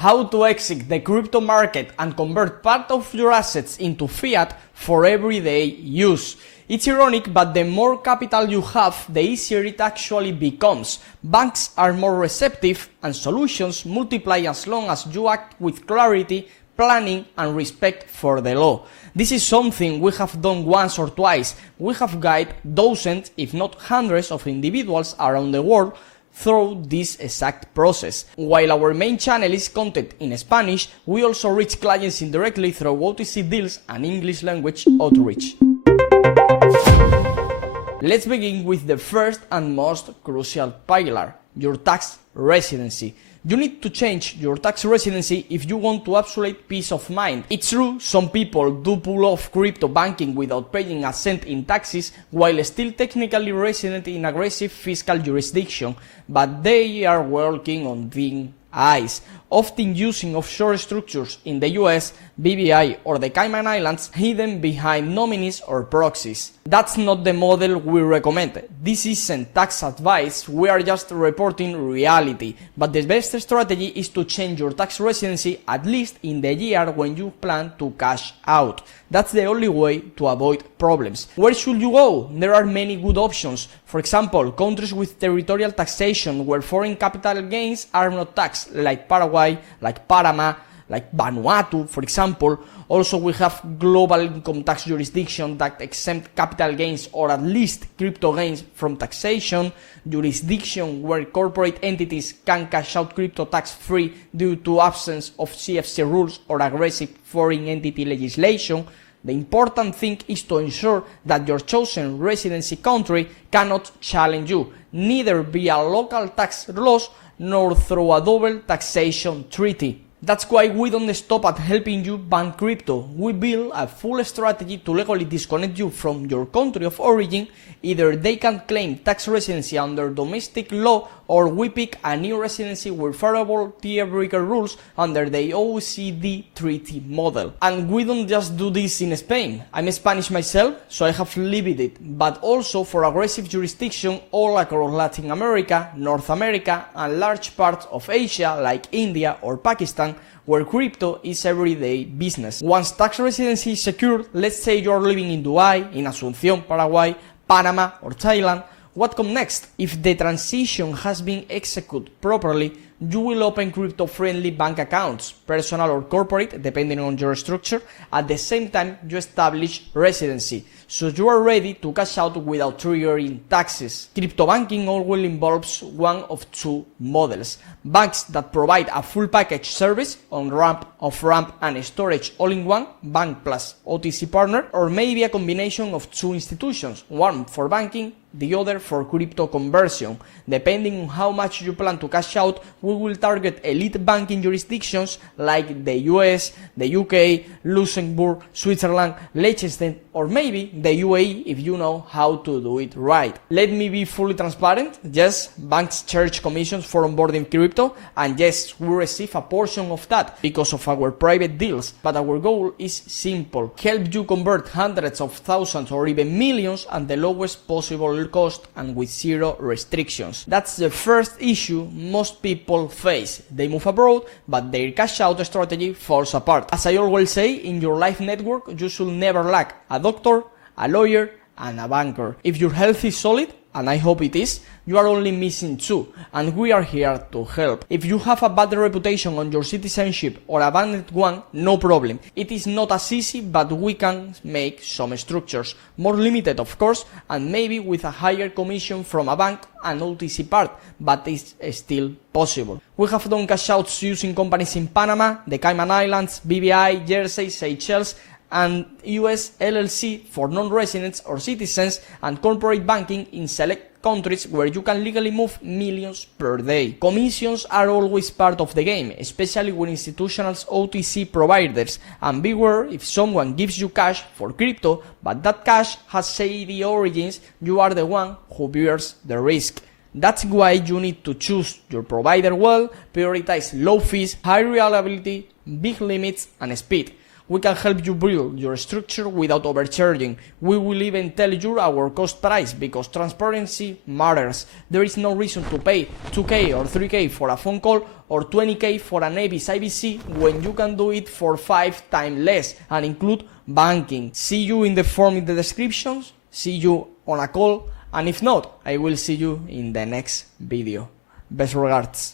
How to exit the crypto market and convert part of your assets into fiat for everyday use. It's ironic, but the more capital you have, the easier it actually becomes. Banks are more receptive and solutions multiply as long as you act with clarity, planning and respect for the law. This is something we have done once or twice. We have guided dozens, if not hundreds, of individuals around the world through this exact process. While our main channel is content in Spanish, we also reach clients indirectly through OTC deals and English language outreach. Let's begin with the first and most crucial pillar, your tax residency. You need to change your tax residency if you want to absolute peace of mind. It's true, some people do pull off crypto banking without paying a cent in taxes while still technically resident in aggressive fiscal jurisdiction, but they are working on thin ice, often using offshore structures in the US, BVI or the Cayman Islands hidden behind nominees or proxies. That's not the model we recommend. This isn't tax advice, we are just reporting reality. But the best strategy is to change your tax residency at least in the year when you plan to cash out. That's the only way to avoid problems. Where should you go? There are many good options. For example, countries with territorial taxation where foreign capital gains are not taxed, like Paraguay, like Panama, like Vanuatu, for example. Also, we have global income tax jurisdiction that exempt capital gains or at least crypto gains from taxation, jurisdiction where corporate entities can cash out crypto tax-free due to absence of CFC rules or aggressive foreign entity legislation. The important thing is to ensure that your chosen residency country cannot challenge you, neither via local tax laws nor through a double taxation treaty. That's why we don't stop at helping you ban crypto. We build a full strategy to legally disconnect you from your country of origin. Either they can claim tax residency under domestic law, or we pick a new residency with favorable tiebreaker rules under the OECD treaty model. And we don't just do this in Spain. I'm Spanish myself, so I have lived it, but also for aggressive jurisdiction all across Latin America, North America, and large parts of Asia like India or Pakistan, where crypto is everyday business. Once tax residency is secured, let's say you're living in Dubai, in Asunción, Paraguay, Panama or Thailand, what comes next? If the transition has been executed properly, you will open crypto-friendly bank accounts, personal or corporate, depending on your structure. At the same time, you establish residency, so you are ready to cash out without triggering taxes. Crypto banking always involves one of two models: banks that provide a full package service on ramp, off-ramp and storage all in one, bank plus OTC partner, or maybe a combination of two institutions, one for banking, the other for crypto conversion. Depending on how much you plan to cash out, we will target elite banking jurisdictions like the US, the UK, Luxembourg, Switzerland, Liechtenstein, or maybe the UAE if you know how to do it right. Let me be fully transparent. Yes, banks charge commissions for onboarding crypto, and yes, we receive a portion of that because of our private deals, but our goal is simple: help you convert hundreds of thousands or even millions at the lowest possible cost and with zero restrictions. That's the first issue most people face. They move abroad, but their cash out strategy falls apart. As I always say, in your life network, you should never lack a doctor, a lawyer, and a banker. If your health is solid, and I hope it is, you are only missing two, and we are here to help. If you have a bad reputation on your citizenship or a bad one, no problem. It is not as easy, but we can make some structures, more limited of course, and maybe with a higher commission from a bank and OTC part, but it's still possible. We have done cash outs using companies in Panama, the Cayman Islands, BVI, Jersey, Seychelles, and US LLC for non-residents or citizens, and corporate banking in select countries where you can legally move millions per day. Commissions are always part of the game, especially with institutional OTC providers, and beware if someone gives you cash for crypto, but that cash has shady origins, you are the one who bears the risk. That's why you need to choose your provider well, prioritize low fees, high reliability, big limits, and speed. We can help you build your structure without overcharging. We will even tell you our cost price because transparency matters. There is no reason to pay 2K or 3K for a phone call or 20K for an Avis IBC when you can do it for 5 times less and include banking. See you in the form in the descriptions, see you on a call, and if not, I will see you in the next video. Best regards.